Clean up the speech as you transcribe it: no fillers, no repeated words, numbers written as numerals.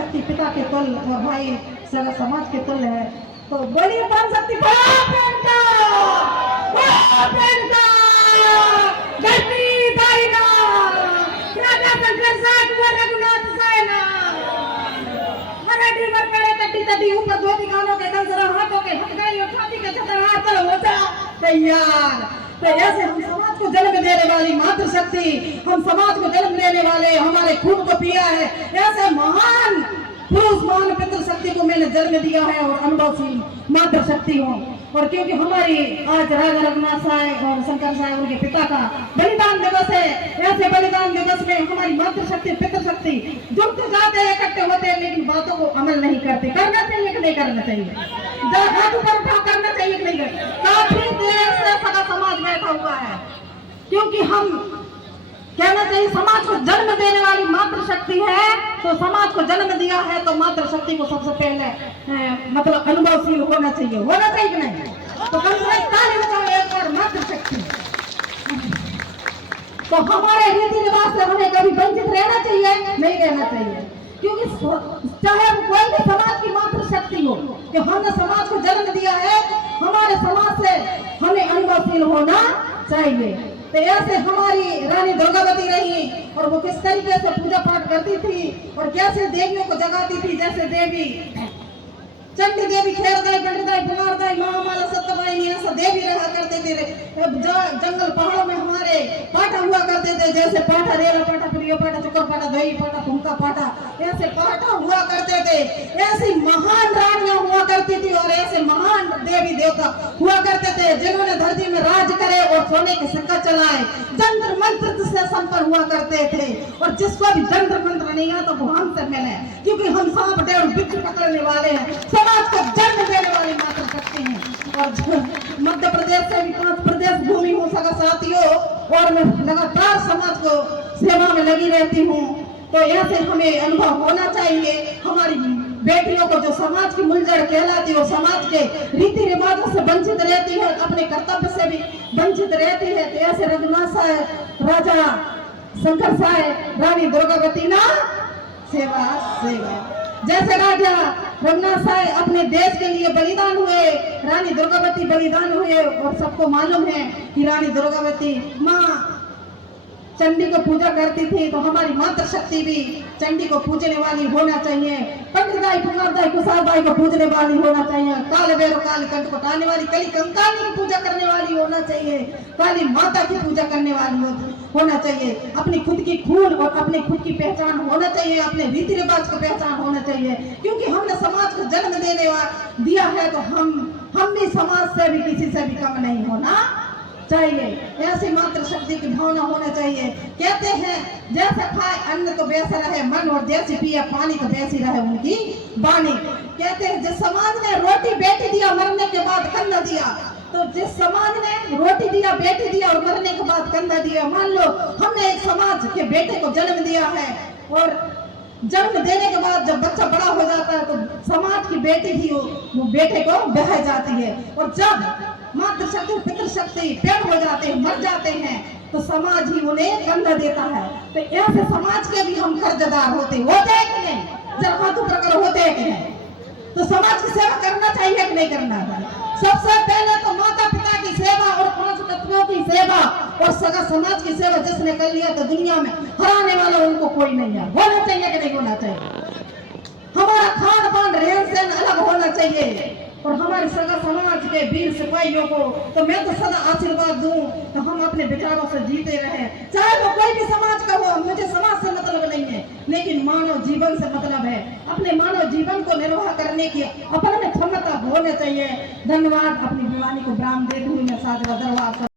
मातृशक्ति पिता के तुल्य और भाई सगा समाज के तुल्य है। तो बोलिए प्राण शक्ति ऊपर धोती गानों के कंसरा हाथों के हथकड़ी और छाती के छतर हाथ चलो हो जा तैयार। तो ऐसे हम समाज को जन्म देने वाली मातृशक्ति, हम समाज को जन्म देने वाले हमारे खून को पिया है ऐसे महान पुरुष महान पितृशक्ति को मैंने जन्म दिया है और अनुभवशील मातृशक्ति हूँ। और क्योंकि हमारी आज राजा रघुनाथ साहब और शंकर साहब उनके पिता का बलिदान दिवस है, ऐसे बलिदान दिवस में हमारी मातृशक्ति पितृशक्ति जुटते जाते हैं, इकट्ठे होते हैं, लेकिन बातों को अमल नहीं करते। करना चाहिए कि नहीं करना चाहिए? हाथ ऊपर उठाओ, करना चाहिए कि नहीं करना? काफी देर से सगा समाज बैठा हुआ है, क्योंकि हम कहना चाहिए समाज को जन्म देने वाली मातृशक्ति है। तो समाज को जन्म दिया है तो मातृशक्ति को सबसे पहले मतलब अनुभवशील होना चाहिए कि नहीं? तो कम से कम ताली बजाओ एक बार मातृशक्ति। तो हमारे रीति रिवाज से हमें कभी वंचित रहना चाहिए? नहीं रहना चाहिए, क्योंकि चाहे कोई भी समाज की मातृशक्ति हो, कि हमने समाज को जन्म दिया है, हमारे समाज से हमें अनुभवशील होना चाहिए। तो ऐसे हमारी रानी दुर्गावती रही और वो किस तरीके से पूजा पाठ करती थी और कैसे देवियों को जगाती थी। जैसे देवी चंडी देवी, खेरदाई, गंडदाई, बुमारदाई, महामाला, सत्यवाहिनी ऐसा देवी रहा करते थे। जंगल पहाड़ों में हमारे पाठा हुआ करते थे, जैसे पाठा रेला पाठा, प्रियो पाठा, चुकर पाठा, दही पाठा, फुमका पाठा, ऐसे पाठा हुआ करते थे। ऐसी महान रानियां हुआ करती थी और ऐसे महान देवी देवता हुआ करते थे जिन्होंने धरती में राज करे और सोने के सिक्का चलाए, जंत्र मंत्र से संपन्न हुआ करते थे। और जिसको भी जंत्र मंत्र नहीं आता वो हमसे मिले, क्योंकि हम सांप डेढ़ बिच्छू पकड़ने वाले हैं, समाज को जन्म देने वाली मातृशक्ति है। और मध्य प्रदेश से भी 5 प्रदेश घूमी हूँ सगा साथियों, और मैं लगातार समाज को सेवा में लगी रहती हूँ। तो ऐसे हमें अनुभव होना चाहिए। हमारी बेटियों को जो समाज की मूलजड़ कहलाती है और समाज के रीति रिवाजों से वंचित रहती है, अपने कर्तव्य से भी वंचित रहती है। तो ऐसे रघुनाथ साहब, राजा शंकर साहब, रानी दुर्गावती ना सेवा सेवा। जैसे राजा रघुनाथ साहब अपने देश के लिए बलिदान हुए, रानी दुर्गावती बलिदान हुए। और सबको मालूम है कि रानी दुर्गावती माँ चंडी को पूजा करती थी, तो हमारी मातृशक्ति भी चंडी को पूजने वाली होना चाहिए। पंडितदाई, कुमारदाई, कुसारदाई को पूजने वाली होना चाहिए। काल भैरव, काली कंठ को टालने वाली, कली कंकाली की पूजा करने वाली होना चाहिए। काली माता की पूजा करने वाली होना चाहिए। अपनी खुद की खून और अपनी खुद की पहचान होना चाहिए, अपने रीति रिवाज की पहचान होना चाहिए। क्योंकि हमने समाज को जन्म देने दिया है, तो हम भी समाज से भी किसी से भी कम नहीं होना चाहिए। ऐसी मातृशक्ति की भावना होना चाहिए। कहते हैं जैसे खाए अन्न तो वैसा रहे मन, और जैसे पिए पानी तो वैसी रहे उनकी वाणी। कहते हैं जिस समाज ने रोटी बेटी दिया, मरने के बाद कंधा दिया, तो जिस समाज ने रोटी दिया, बेटी दिया और मरने के बाद कंधा दिया, मान लो हमने एक समाज के बेटे को जन्म दिया है, और जन्म देने के बाद जब बच्चा बड़ा हो जाता है तो समाज की बेटी ही वो बेटे को बह जाती है। और जब मातृशक्ति पितृशक्ति पेड़ हो जाते हैं, मर जाते हैं, तो समाज ही उन्हें कंधा देता है। तो ऐसे समाज के भी हम कर्जदार होते हैं कि नहीं? जब हाथों प्रकार होते हैं कि नहीं? तो समाज की सेवा करना चाहिए कि नहीं करना चाहिए? सबसे पहले तो माता पिता की सेवा और 5 तत्वों की सेवा और सगा समाज की सेवा जिसने कर लिया तो दुनिया में हराने वाला उनको कोई नहीं है। होना चाहिए कि नहीं होना चाहिए? हमारा खान पान रहन सहन अलग होना चाहिए। और हमारे सगा समाज के वीर सिपाहियों को तो मैं तो सदा आशीर्वाद दूं तो हम अपने विचारों से जीते रहे, चाहे वो कोई भी समाज का हो। मुझे समाज से मतलब नहीं है, लेकिन मानव जीवन से मतलब है। अपने मानव जीवन को निर्वाह करने की अपन में क्षमता होनी चाहिए। धन्यवाद। अपनी दीवानी को विराम देते हुए मैं साथ